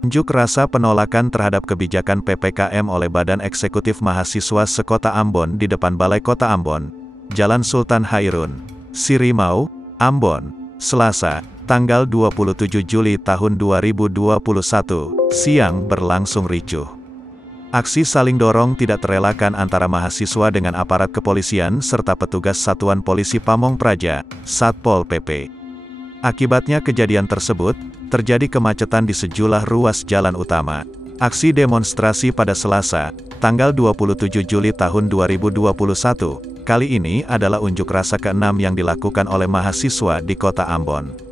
Unjuk rasa penolakan terhadap kebijakan PPKM oleh Badan Eksekutif Mahasiswa Sekota Ambon di depan Balai Kota Ambon, Jalan Sultan Hairun, Sirimau, Ambon, Selasa, tanggal 27 Juli tahun 2021, siang berlangsung ricuh. Aksi saling dorong tidak terelakkan antara mahasiswa dengan aparat kepolisian serta petugas Satuan Polisi Pamong Praja, Satpol PP. Akibatnya kejadian tersebut, terjadi kemacetan di sejumlah ruas jalan utama. Aksi demonstrasi pada Selasa, tanggal 27 Juli tahun 2021, kali ini adalah unjuk rasa ke-6 yang dilakukan oleh mahasiswa di Kota Ambon.